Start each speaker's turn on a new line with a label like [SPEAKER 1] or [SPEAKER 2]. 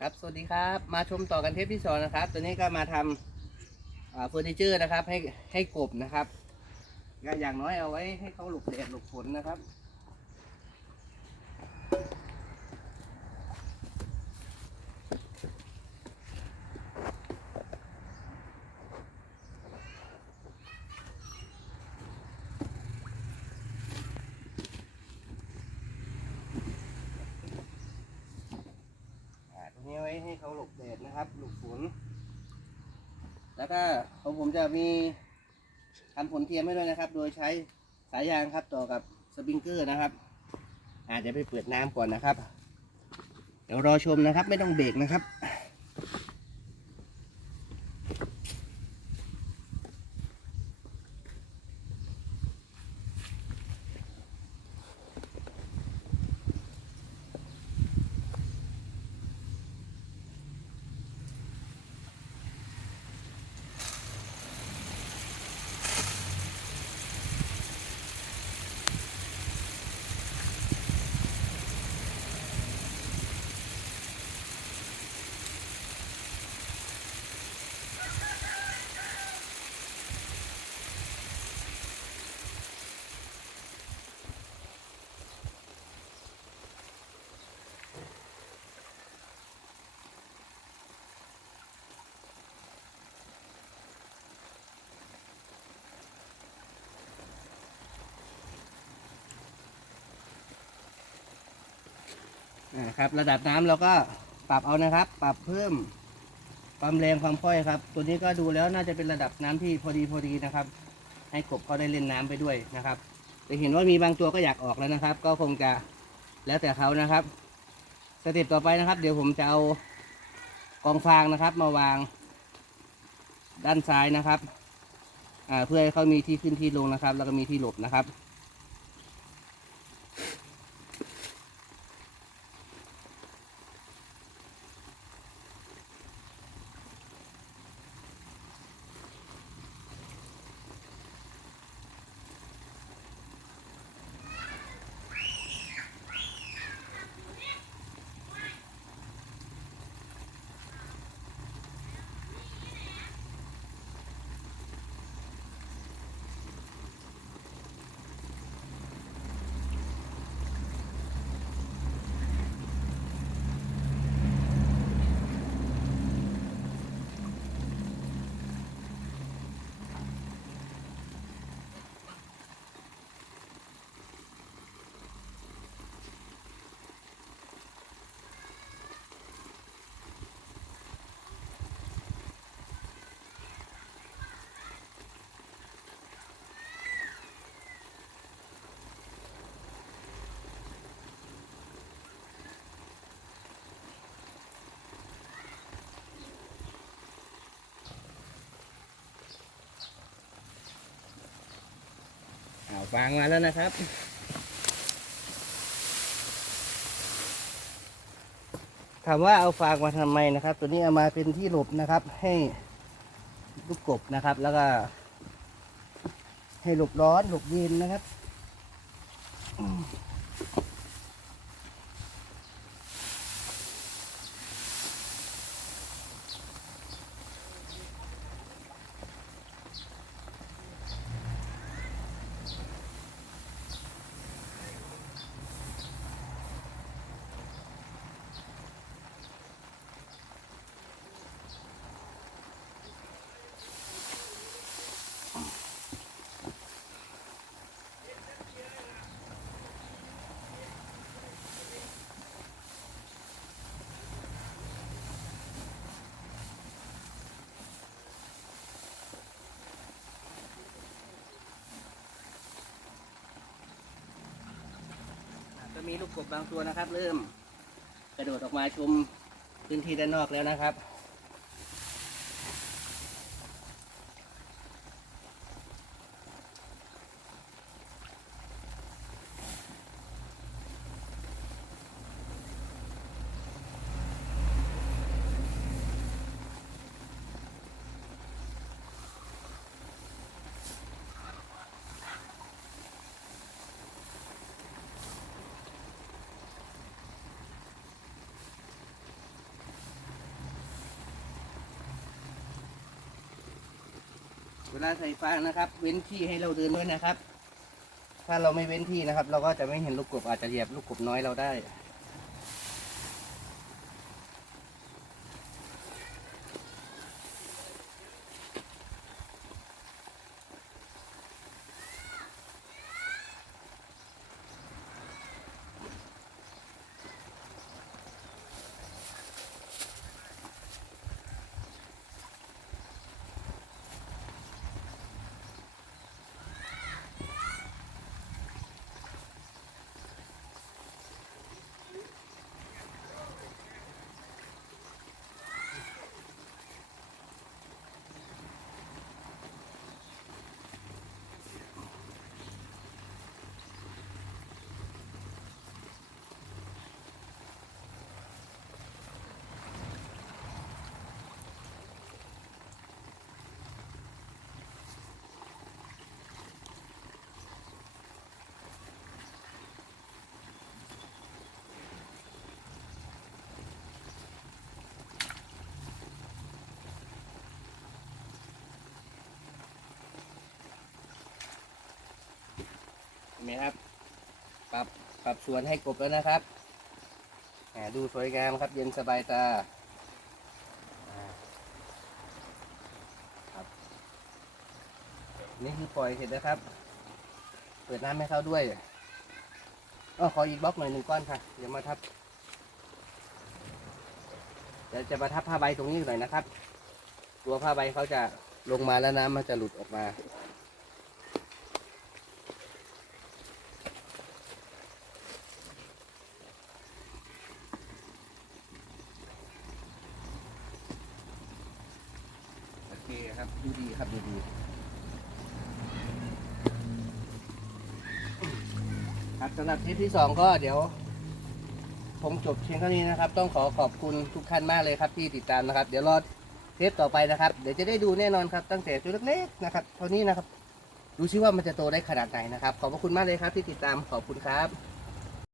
[SPEAKER 1] ครับ สวัสดีครับ มาชมต่อกันเทปที่สองนะครับ ตัวนี้ก็มาทำอ่าเฟอร์นิเจอร์นะครับ ให้ให้กบนะครับก็อย่างน้อยเอาไว้ให้เขาหลบแดดหลบฝนนะครับ อ่าตรงนี้ไว้ให้ เขาหลบแดดนะครับ หลบฝน แล้วก็ของผมจะมีทำผลเทียมให้ด้วยนะครับ โดยใช้สายยางครับต่อกับสปริงเกอร์นะครับอาจจะไปเปิดน้ำก่อนนะครับ เดี๋ยวรอชมนะครับ ไม่ต้องเบรกนะครับ อ่าครับ ระดับน้ำเราก็ปรับเอานะครับ ปรับเพิ่มความแรงความค่อยครับ ตัวนี้ก็ดูแล้วน่าจะเป็นระดับน้ำที่พอดีพอดีนะครับ ให้กบเขาได้เล่นน้ำไปด้วยนะครับแต่เห็นว่ามีบางตัวก็อยากออกแล้วนะครับ ก็คงจะแล้วแต่เขานะครับสเต็ปต่อไปนะครับ เดี๋ยวผมจะเอากองฟางนะครับ มาวางด้านซ้ายนะครับเพื่อให้เขามีที่ขึ้นที่ลงนะครับ แล้วก็มีที่หลบนะครับ ฟางมาแล้วนะครับ ถามว่าเอาฟางมาทำไมนะครับ ตัวนี้เอามาเป็นที่หลบนะครับ ให้ลูกกบนะครับ แล้วก็ ให้หลบร้อนหลบเย็นนะครับ มีลูกกบบางตัวนะครับ เริ่มกระโดดออกมาชมพื้นที่ด้านนอกแล้วนะครับ เวลาใส่ฟางนะครับ เว้นที่ให้เราเดินด้วยนะครับ ถ้าเราไม่เว้นที่นะครับ เราก็จะไม่เห็นลูกกบอาจจะเหยียบลูกกบน้อยเราได้ ไหมครับ ปรับปรับสวนให้กบแล้วนะครับแหมดูสวยงามครับ เย็นสบายตาครับ นี่คือปล่อยเสร็จนะครับ เปิดน้ำให้เขาด้วยอ๋อขออีกบล็อกหน่อยหนึ่งก้อนค่ะ เดี๋ยวมาทับเดี๋ยวจะมาทับผ้าใบตรงนี้หน่อยนะครับ ตัวผ้าใบเขาจะลงมาแล้วน้ำมันจะหลุดออกมา ครับ ดูดีครับดูดีครับสำหรับเทปที่สองก็เดี๋ยวคงจบเพียงเท่านี้นะครับ ต้องขอขอบคุณทุกท่านมากเลยครับที่ติดตามนะครับ เดี๋ยวรอเทปต่อไปนะครับ เดี๋ยวจะได้ดูแน่นอนครับ ตั้งแต่ตัวเล็กๆนะครับเท่านี้นะครับ ดูซิว่ามันจะโตได้ขนาดไหนนะครับ ขอบพระคุณมากเลยครับที่ติดตามขอบคุณครับ